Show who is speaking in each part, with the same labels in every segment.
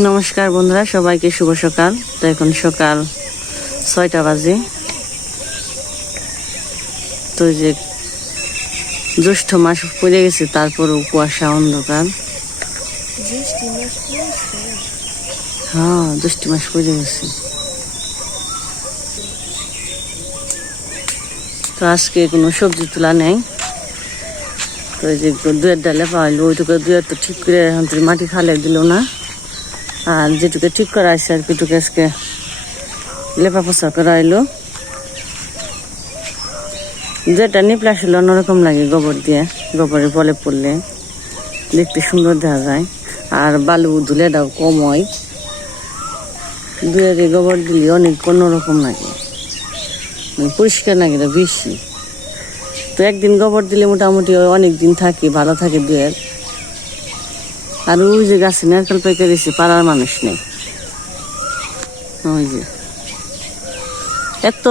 Speaker 1: নমস্কার বন্ধুরা, সবাইকে শুভ সকাল। তো এখন সকাল ছয়টা বাজে। তো যে জ্যৈষ্ঠ মাস পড়ে গেছে তারপরও কুয়াশা অন্ধকার। হ্যাঁ জ্যৈষ্ঠ মাস পড়ে গেছে। তো আজকে কোনো সবজি তোলা নেই। তো যে দুয়ের ডালে পাইলো ওইটুকু দুয়ের তো ঠিক করে এখন মাটি খালে দিল না। আর যেটুকু ঠিক করা আছে আর কিটুকু আজকে লেপা পোছা করা এলো যেটা নিপলে আসলে অন্যরকম লাগে গোবর দিয়ে, গোবরের বলে পড়লে। দেখতে সুন্দর দেখা যায়। আর বালু ধুলে দাও কম হয়। দুয়ের গোবর দিলে অনেক অন্যরকম লাগে। মানে পরিষ্কার লাগে এটা বেশি। তো একদিন গোবর দিলে মোটামুটি অনেক দিন থাকে, ভালো থাকে দুয়ের। আর ওই যে গাছে নারকেল পেকে রয়েছে পাড়ার মানুষ নেই। ওই যে। এত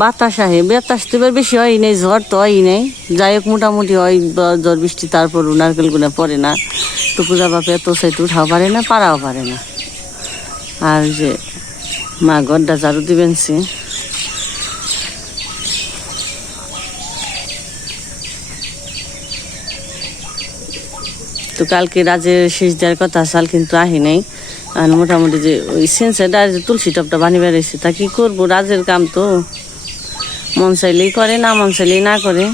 Speaker 1: বাতাস আহে, বাতাস তো এবার বেশি হয় নেই, ঝড় তো হয় নেই। যাই হোক, মোটামুটি হয় ঝড় বৃষ্টি তারপর নারকেলগুলো পড়ে না। তো পূজা বাপে এত সাইতে উঠাও পারে না পারাও পারে না। আর যে মা গড্ডা ঝাড়ু দিবেন সে। তো কালকে রাজের শেষ দেওয়ার কথা, সাল কিন্তু আহি নাই। আর মোটামুটি যে ওই সেন্সারটা আর তুলসী টপটা বানিয়ে বেড়াইছে, তা কি করব? রাজের কাম তো। মন চাইলেই করে, না মন চাইলেই না করে।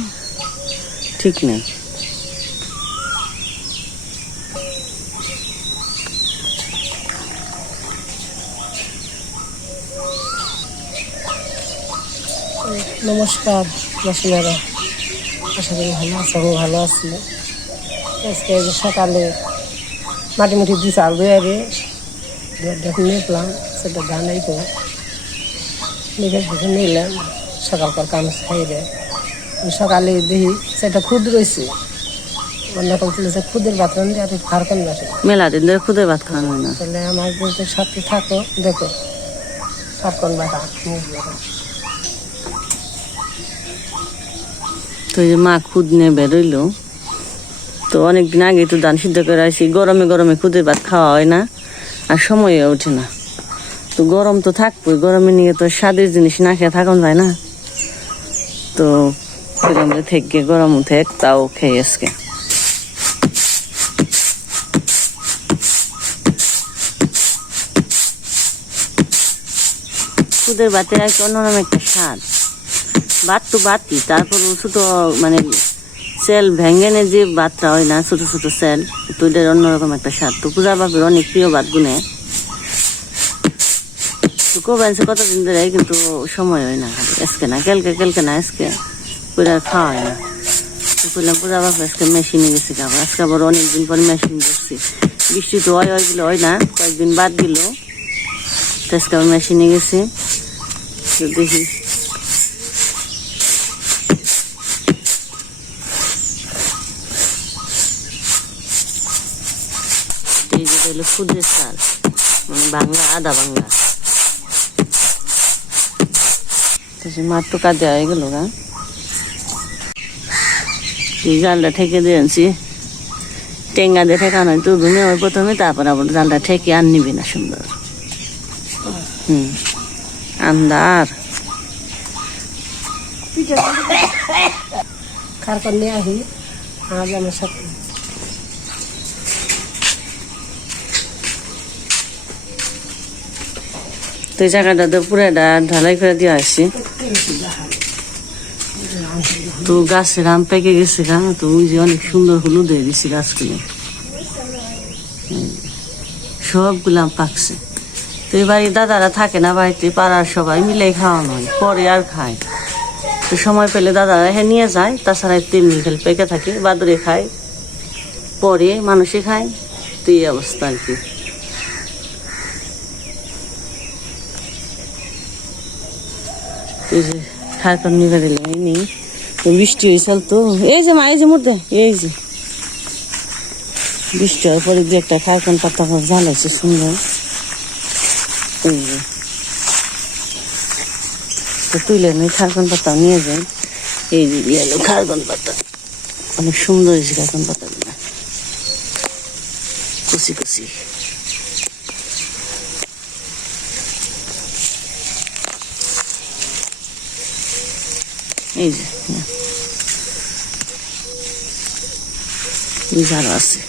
Speaker 1: ঠিক নেই।
Speaker 2: নমস্কার আশা করি ভালো আছে ভালো আছি। আজকে সকালে মাটি মুটি দিয়ে চাল বেয়ারে দেখুন নিলাম সেটা ধানাই তো দেখে দেখে নিলাম সকালকার কাম খাইলে সকালে দেখি সেটা খুদ রয়েছে তুলেছে খুদের দিয়ে আর বাসে।
Speaker 1: মেলা দিন ধরে খুদে ভাত খাওয়ানো না।
Speaker 2: তাহলে আমার বলতে সাথে থাকো দেখো। বাটা
Speaker 1: তো যে মা খুদ নিয়ে বেরোইলো তো অনেকদিন আগে তো ধান সিদ্ধ করে আসি। গরমে গরমে খুদের ভাত খাওয়া হয় না, আর সময় ওঠে না। তো গরম তো থাকবোই, গরমে নিয়ে তো স্বাদের জিনিস না খেয়ে থাকুন যায় না। তো গরমে থেকে গরম থেক তাও খেয়ে আজকে। খুদের ভাতে আর কি অন্যরকম একটা স্বাদ। ভাত তো ভাতই, তারপর ছোট মানে সেল ভেঙ্গেনে যে ভাতটা হয় না, ছোট ছোট সেল, তো অন্যরকম একটা স্বাদ। তো পূজা বাপের অনেক প্রিয় ভাত গুনে তো কবেনছে কতদিন ধরে, কিন্তু সময় হয় না। আজকে না, কেলকে কেলকে না, আজকে পুরা খাওয়া হয় না। তো বললাম পূজা বাপে আজকে মেশিনে গেছি খাবার আজকে আবার অনেকদিন পর মেশিন বসছি বৃষ্টি তো হয় হয় বলে হয় না, কয়েকদিন বাদ দিল তো আজকে আবার মেশিনে গেছি। তো দেখি এই যেটা হলো খুদের চাল মানে বাংলা আদা বাংলা। টোকা দেওয়া হয়ে গেল গা। জালটা ঠেকে দিয়ে আনছি। টেঙ্গা দিয়ে ঠেকানো তো ঘুমে ওই প্রথমে, তারপর আবার জালটা ঠেকে আর নিবি না সুন্দর। হুম আন্দার
Speaker 2: খারকন নিয়ে আহি আজ আমার সাথে।
Speaker 1: তো এই জায়গাটা তো পুরাটা ঢালাই করে দিয়ে আসছি তো গাছের আম পেকে গেছে গা, তো ওই যে অনেক সুন্দর হলুদ হয়ে গেছে গাছগুলো। সবগুলো পাকছে। তো এই বাড়ির দাদারা থাকে না বাড়িতে, পাড়ার সবাই মিলে খাওয়ানো হয়, পরে আর খায়। তো সময় পেলে দাদারা হ্যাঁ নিয়ে যায়, তাছাড়া তেমনি খেলে পেকে থাকে, বাদুরে খায়, পরে মানুষে খায়। তো এই অবস্থা আর কি। এই যে খারকন নিবে দিলাম এই নেই বৃষ্টি হয়েছিল তো। এই যে মা, এই যে মধ্যে এই যে। বৃষ্টি হওয়ার পরে দু একটা খারকন পাতা ঝাল হয়েছে, সুন্দর। এই যে। তো তুলে নিয়ে খারকন পাতা নিয়ে যাই এই যে এলো খারকন পাতা। অনেক সুন্দর হয়েছে খারকন পাতাগুলো। কুচি কুচি। এই যে হ্যাঁ। এই আরও আছে।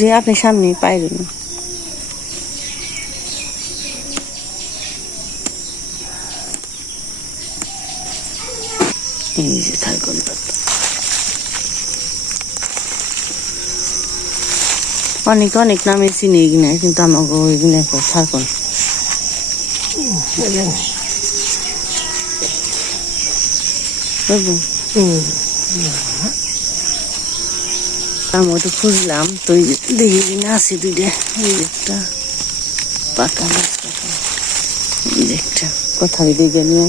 Speaker 1: যে আপনি সামনে পাইবেন এই যে থাকুন অনেক অনেক নামে চিনি এগুলো কিন্তু আমাকে ওইগুলো থাকুন আমি তো খুঁজলাম তো এই যে দেখি কিনা আছে দুইটা এই একটা পাকা মাছ পাকা এই একটা কথা দিকে নিয়ে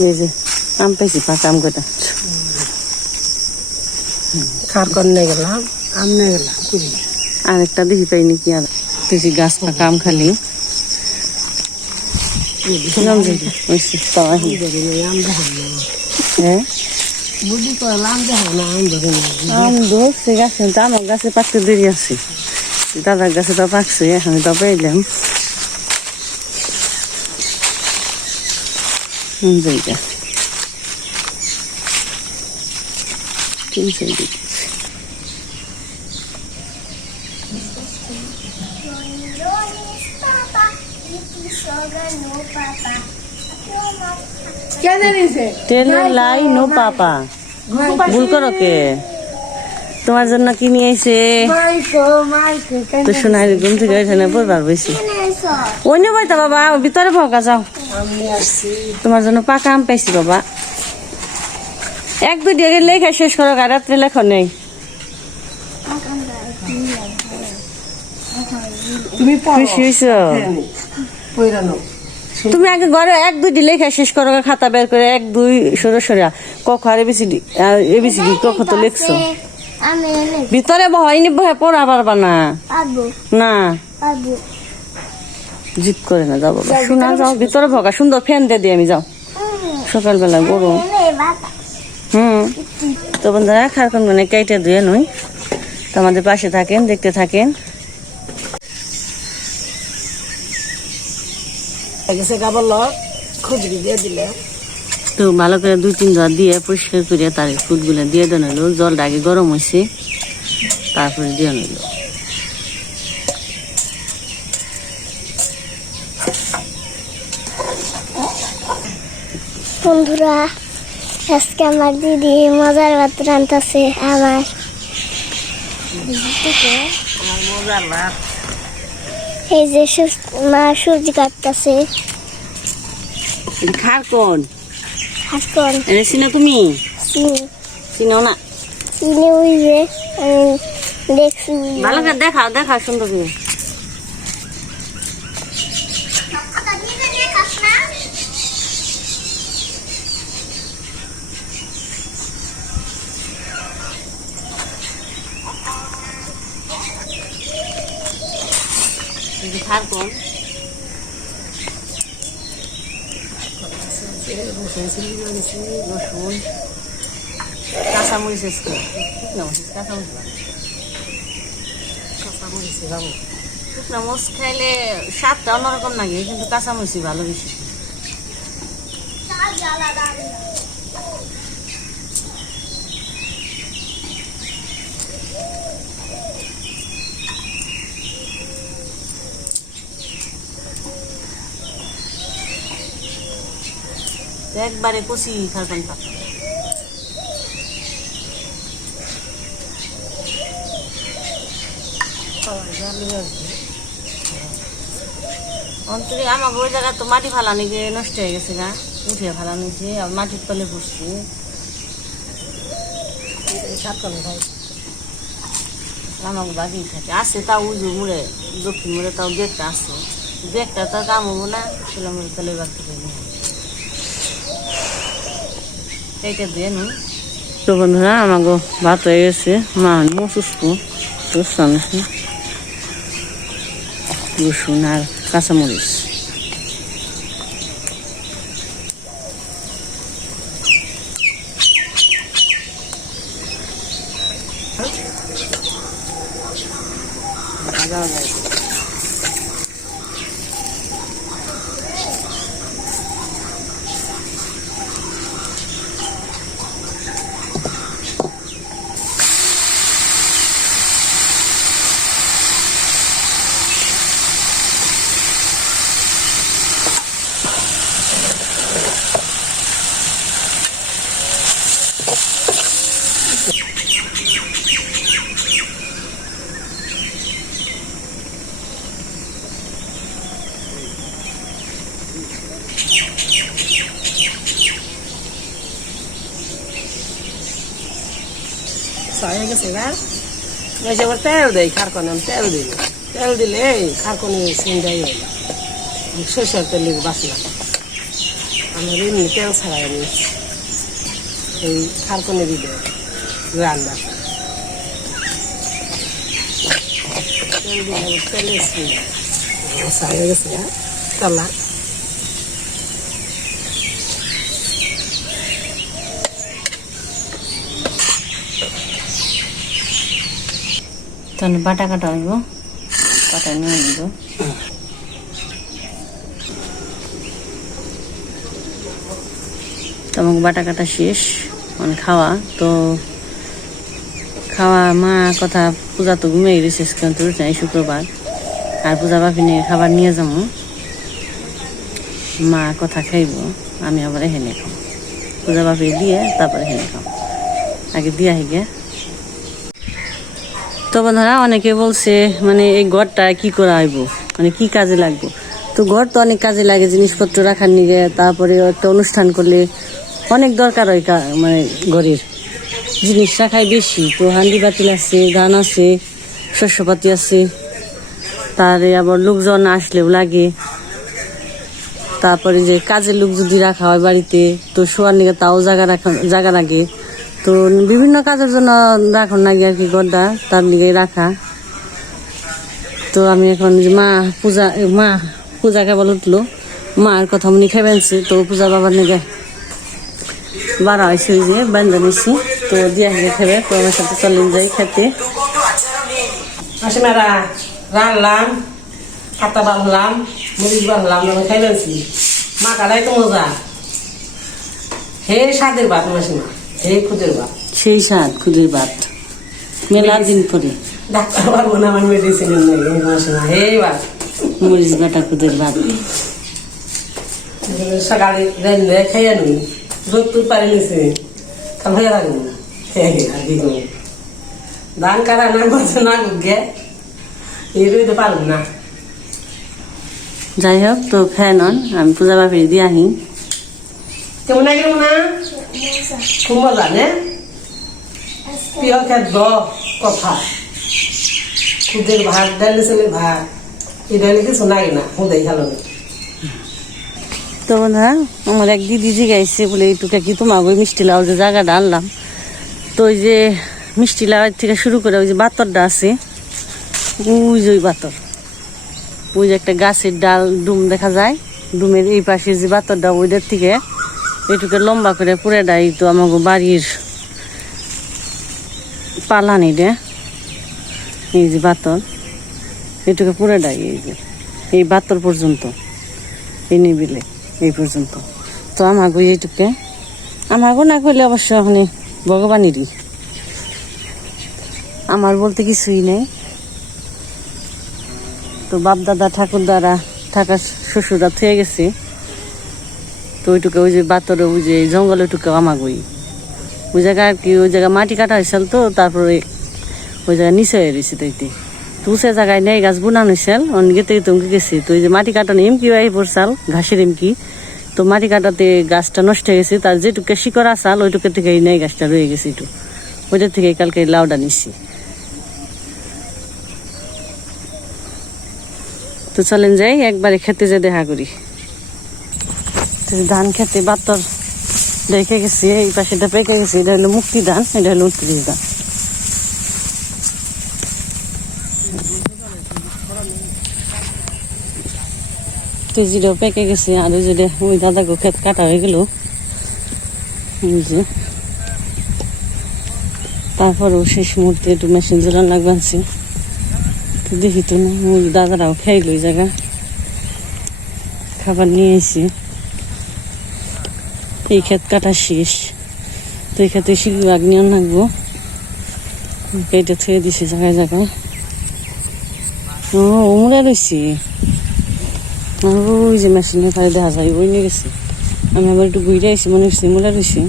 Speaker 1: এই যে আম পেয়েছি পাকা আম কটা
Speaker 2: খার করনে গেলাম, আমনে গেলাম
Speaker 1: আরেকটা দেখি পাইনি কি আর। আম খালি দেখি
Speaker 2: আম দেখাম না
Speaker 1: হ্যাঁ?
Speaker 2: আম আম
Speaker 1: আম গাছে দেরি আছে। দাদার গাছে তো পাকছে, এখন তো পেলাম জায়গা
Speaker 2: কে
Speaker 1: লাই নো পাপা। ভুল করো কে? তোমার জন্য কি নিয়ে আইছে? তো সোনার ঘুম থেকে এখানে পড়বার বেশি অন্য বইতা বাবা ভিতরে ভকা যাও।
Speaker 2: আমি আসছি
Speaker 1: তোমার জন্য পাকা আম পাইছি বাবা। এক দুই দিয়ে লেখা শেষ করো আর রাত্রে লেখো নেই।
Speaker 2: তুমি
Speaker 1: খুশি হয়েছ তুমি আগে ঘরে এক দুইটি লেখা শেষ করো খাতা বের করে এক দুই সরে সরে কখ আর এবিসিডি এবিসিডি কখ তো লিখছো।
Speaker 3: আমি এনে
Speaker 1: ভিতরে বহাইনি বহে পড়া পারবা না। না। জিপ করে না যাব শোনা যাও ভিতরে ভগা সুন্দর ফ্যান দিয়ে দিয়ে আমি যাও। সকালবেলা গরম।
Speaker 3: বাবা
Speaker 1: হুম। তো বন্ধুরা খারকন মানে কেটে ধুয়ে নই। তো আমাদের পাশে থাকেন দেখতে থাকেন।
Speaker 2: গেছে গাবল খুচরি দিয়ে দিলে।
Speaker 1: তো ভালো করে দুই তিন বার দিয়ে পরিষ্কার করে তার ফুটগুলো দিয়ে দেন হলো। জলটা আগে গরম হয়েছে তারপরে দিয়ে নিল
Speaker 3: বন্ধুরা আজকে আমার দিদি মজার ভাত রান্তাছে আমার। এই যে মা সবজি কাটতেছে।
Speaker 1: খারকন।
Speaker 3: কোন
Speaker 1: এনে চিনো তুমি?
Speaker 3: চিনি।
Speaker 1: চিনো না?
Speaker 3: চিনি ওই যে দেখছি।
Speaker 1: ভালো করে দেখাও দেখাও সুন্দর করে। খারকন রসুন কাঁচামরিচ শুকনো মরিচ খাইলে স্বাদটা অন্যরকম লাগে কিন্তু কাঁচামরিচই ভালো বেশি। একবারে কষি খারকন পাতা অন্তরে আমাকে ওই জায়গা তো মাটি ফালানি গিয়ে নষ্ট হয়ে গেছে গা। উঠিয়ে ফালানি যে আর মাটির তলে বসছি। আমাকে বাকি থাকে। আছে তাও উজু মুড়ে, দক্ষিণ মুড়ে তাও বেগটা আছে। বেগটা তো কাম হব না সেটা মুড়ে তলে নি তো বন্ধুরা আমাকে ভাত হয়ে গেছে। মা মসুস্ত সুস্থ আছে। রসুন আর কাঁচামরিচ
Speaker 2: হয়ে গেছে না বেশি আবার তেল দেয় খারকনে তেল দিল তেল দিলে এই খারকনে সিন্দাই হইল সরষের তেলের বাসনা আমার এমনি তেল ছাড়াই আমি এই খারকনে দিলে রান্না তেল দিলে তেলের সিন্দাই হয়ে গেছে না
Speaker 1: তাহলে বাটা কাটা হইব। বাটা নিয়ে নিব। তোমাকে বাটা কাটা শেষ মানে খাওয়া। তো খাওয়া, মা কথা, পূজা তো ঘুমিয়ে গেছে কিন্তু নাই শুক্রবার। আর পূজা বাপি নিয়ে খাবার নিয়ে যাব। মা কথা খাইব, আমি আবার হেনে খাব। পূজা বাপি দিয়ে তারপরে হেনে খাব। আগে দিয়া হিগে। তো বন্ধুরা, অনেকে বলছে মানে এই ঘরটা কি করা হইব মানে কি কাজে লাগবো? তো ঘর তো অনেক কাজে লাগে, জিনিসপত্র রাখার নিগে, তারপরে একটা অনুষ্ঠান করলে অনেক দরকার হয় মানে ঘরের। জিনিস রাখাই বেশি, তো হান্ডি বাতিল আছে গান আছে, শস্যপাতি আছে, তারে আবার লোকজন আসলেও লাগে। তারপরে যে কাজের লোক যদি রাখা হয় বাড়িতে, তো শোয়ার নিগে তাও জায়গা রাখা জায়গা লাগে। তো বিভিন্ন কাজের জন্য রাখন নাকি আর কি গড্ডা তার লিগে রাখা। তো আমি এখন মা পূজা মা পূজা কেবল উঠল। মার কথা মনে খেবেনছি তো পূজা বাবার নিগে বাড়া হয়েছে যে, বান্ধা নিছি। তো দিয়া হিগে খেবে, তো আমার সাথে চলেন যাই খেতে।
Speaker 2: রানলাম পাতা বাঁধলাম, মরিচ বাঁধলাম, আমি খাই ফেলছি। মা কালাই তো মজা। হে স্বাদের ভাত মাসিমা
Speaker 1: সেই সাত খুদের ভাত মেলা দিন পরে।
Speaker 2: ডাক্তার পারব না আমার
Speaker 1: মরিচ বাটা খুদের
Speaker 2: সকালে খাইয়া নি রোদ তুই পারি নিছে কাল হয়ে থাকব খেয়ে গে আর কি করব? ধান কাটা না করছে রইতে পারব না।
Speaker 1: যাই হোক তো খায় নন আমি পূজা বাপির দিয়ে আহি।
Speaker 2: কেমন লাগে না
Speaker 1: আমার এক দিদি জিগাইছে বলে এইটুকু কি তোমার ওই মিষ্টি লাউ যে জায়গাটা আনলাম তো ওই যে মিষ্টি লাউ থেকে শুরু করে ওই যে বাতরটা আছে ওই যে ওই বাতর ওই যে একটা গাছের ডাল, ডুম দেখা যায়। ডুমের এই পাশে যে বাতরটা ওইটার থেকে এইটুকু লম্বা করে পুরে ডাই তো আমাকে বাড়ির পালানি রে এই যে বাতর এইটুকু পুরে ডাই এই যে। এই বাতর পর্যন্ত, এই নিবিলে, এই পর্যন্ত। তো আমাগো এইটুকে, আমাগো না করলে অবশ্য এখন ভগবানেরই। আমার বলতে কিছুই নেই। তো বাপ দাদা ঠাকুর দ্বারা শ্বশুরা থুয়ে গেছে। তো ওইটুকে ওই যে বাতরে ওই যে জঙ্গলে ওইটুকে আমাগোই। ওই জায়গা আর কি, ওই জায়গা মাটি কাটা হয়েছিল তো, তারপরে ওই জায়গা নিচে হয়ে তাইতে তো সে জায়গায় নেই, গাছ বুনানো হয়েছিল অনেকে থেকে তুমি গেছি। তো ওই যে মাটি কাটানো এমকি হয়ে পড়ছাল ঘাসের এমকি তো মাটি কাটাতে গাছটা নষ্ট হয়ে গেছে, তার যেটুকু শিকড় আসাল, ওইটুকু থেকে নেই গাছটা রয়ে গেছে একটু ওইটা থেকে কালকে লাউডা নিচ্ছি তো চলেন যাই, একবারে খেতে যে দেখা করি। তো ধান খেতে বাতর দেখে গেছি, এই পাশেটা পেকে গেছে, এটা হলো মুক্তি ধান, এটা হলো উনত্রিশ ধান। তো যেটা পেকে গেছে, আর ওই যেটা ওই দাদাকে ক্ষেত কাটা হয়ে গেল। যে। তারপরেও শেষ মুহূর্তে একটু মেশিন জোরান লাগবানছি তো দেখি তো না, ওই দাদারাও খাইলো ওই জায়গা। খাবার নিয়ে এই ক্ষেত কাটা শেষ। তো এই ক্ষেত্রে শিল্পী বাগ লাগবো। কেটে থুয়ে দিছে, জায়গায় জায়গায়। ও, উমরা রয়েছি ওই যে মেশিনের পারে দেখা যায়, ওই নিয়ে গেছে। আমি আবার একটু ঘুরে আসি মনে হচ্ছে মোলা রয়েছে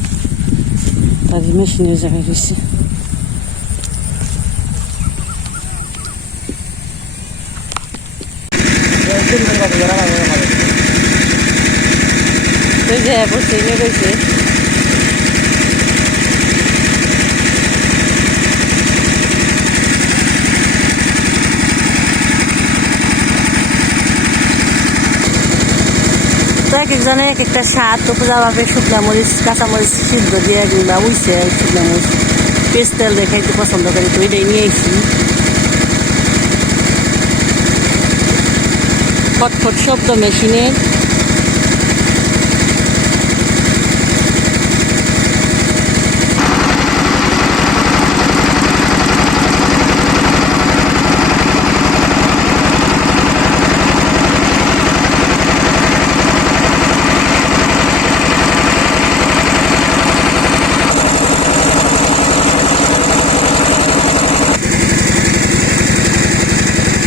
Speaker 1: তার মেশিনের জায়গায় রয়েছে ওই যে বসে এনে রয়েছে একজনে এক একটা স্বাদ, তো পূজা ভাবে শুকনা মরিচ, কাঁচা মরিচ সিদ্ধ দিয়ে কিংবা উইছে শুকনা মরিচ পেস্ট তেল দিয়ে পছন্দ করি, তো এটাই নিয়ে এসেছি ফটফট শব্দ মেশিনের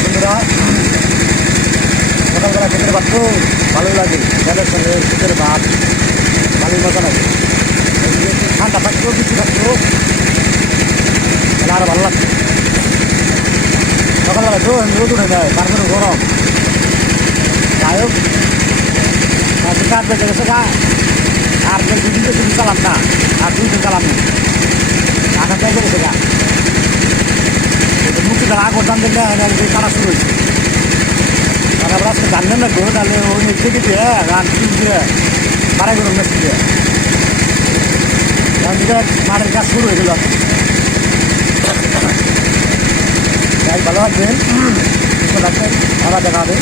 Speaker 4: বন্ধুরা সকালবেলা খেতে ভাত তো ভালোই লাগে ডালের সঙ্গে শীতের ভাত ভালোই মজা লাগে এই যে একটু ঠান্ডা থাকতো বৃষ্টি থাকতো তাহলে আরও ভালো লাগতো উঠে যায় তারপরে গরম। যাই হোক চার বেজে গেছে গা আর দুই দিন তো শুধু চালাম না, আর দুই দিন চালাম আঠাশ বেজে গেছে গা। মুক্তি দ্বারা আগর দাম দিলে কাটা শুরু হয়েছে। তারপর আজকে জানলেন না গো, তাহলে ওই থেকে দিয়ে গান কিন দিয়ে বাড়াই করুন মেশিন দিয়ে কাজ শুরু হয়ে গেল। ভালো থাকবেন। ডাক্তার তারা দেখা হবে।